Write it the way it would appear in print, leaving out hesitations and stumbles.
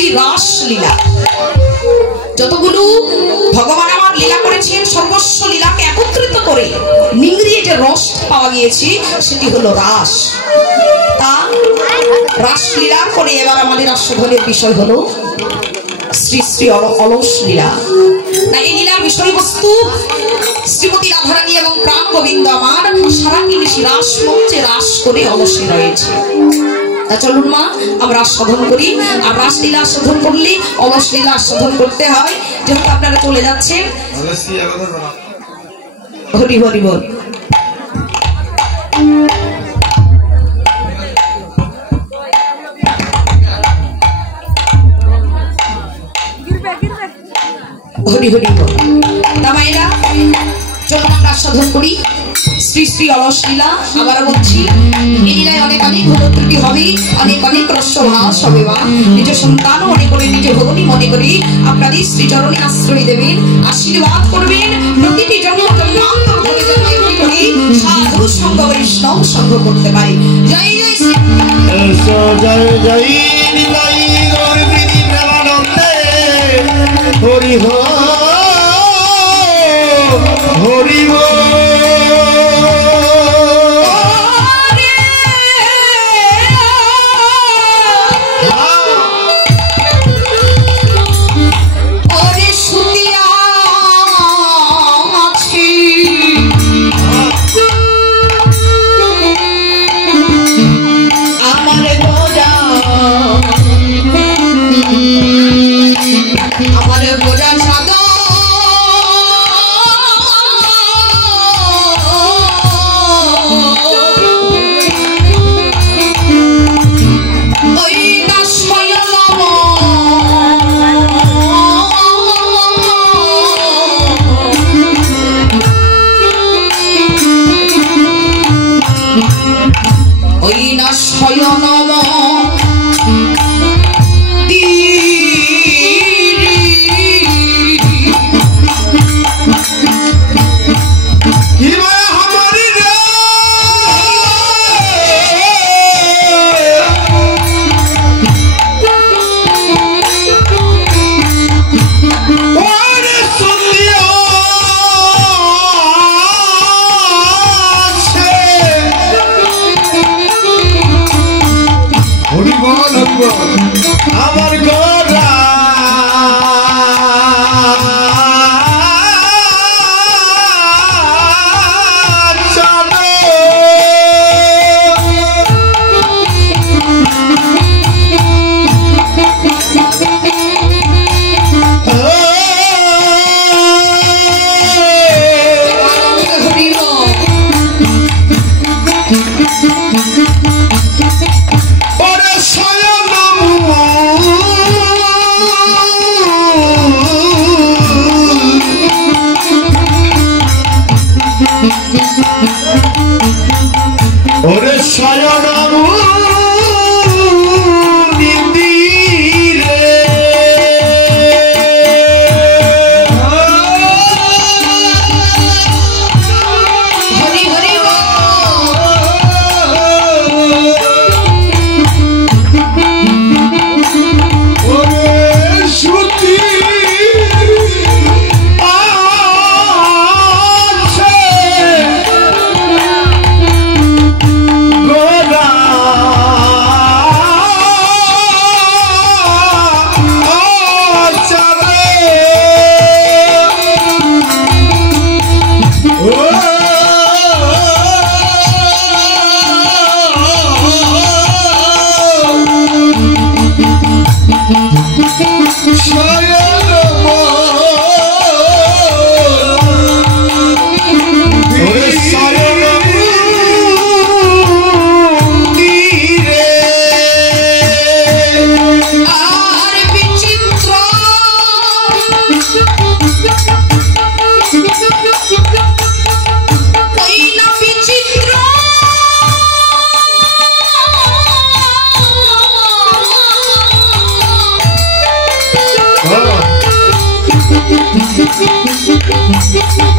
শ্রী রাসলীলা। যতগুলো ভগবান আমার লীলা করেছেন সর্বস্ব লীলাকে একত্রিত করে নিংড়িয়ে যে রস পাওয়া গিয়েছে সেটি হলো রাস। তা রাসলীলার পরে এবার আমাদের আস্বাদনের বিষয় হলো শ্রী শ্রী অলস লীলা। তাই এই লীলার বিষয়বস্তু শ্রীমতী রাধারানী এবং প্রাণ গোবিন্দ আমার সারা নিশি রাস মঞ্চে রাস করে অলসে রয়েছে। তা চলুন মা আমরা আস্বাদন করি। আর রাসলীলা আস্বাদন করলে অলস লীলা আস্বাদন করতে হয়। যেহেতু আপনারা চলে যাচ্ছেন, হরি হরি বল। হরি হরি বল। তা মায়েরা চলুন আমরা আস্বাদন করি শ্রী শ্রী অলস লীলা। আবার বলছি এই লীলায় অনেক অনেক ভুল ত্রুটি হবে, অনেক অনেক রস্যভাস হবে। মা নিজ সন্তানও মনে করে, নিজ ভগনী মনে করে আপনাদের শ্রীচরণে আশ্রয় দেবেন, আশীর্বাদ করবেন। প্রতিটি জন্ম জন্মান্তর ধরে যেন এমনি সাধু সঙ্গ বৈষ্ণব সঙ্গ করতে পারে। জয় জয় শ্রী জয় জয় নিতাই গৌর প্রেমানন্দে হরি হরি আমার গোরা ওরে শয়নমু নিন্দিরে হরি হরি ওরে শ্রুতি Oh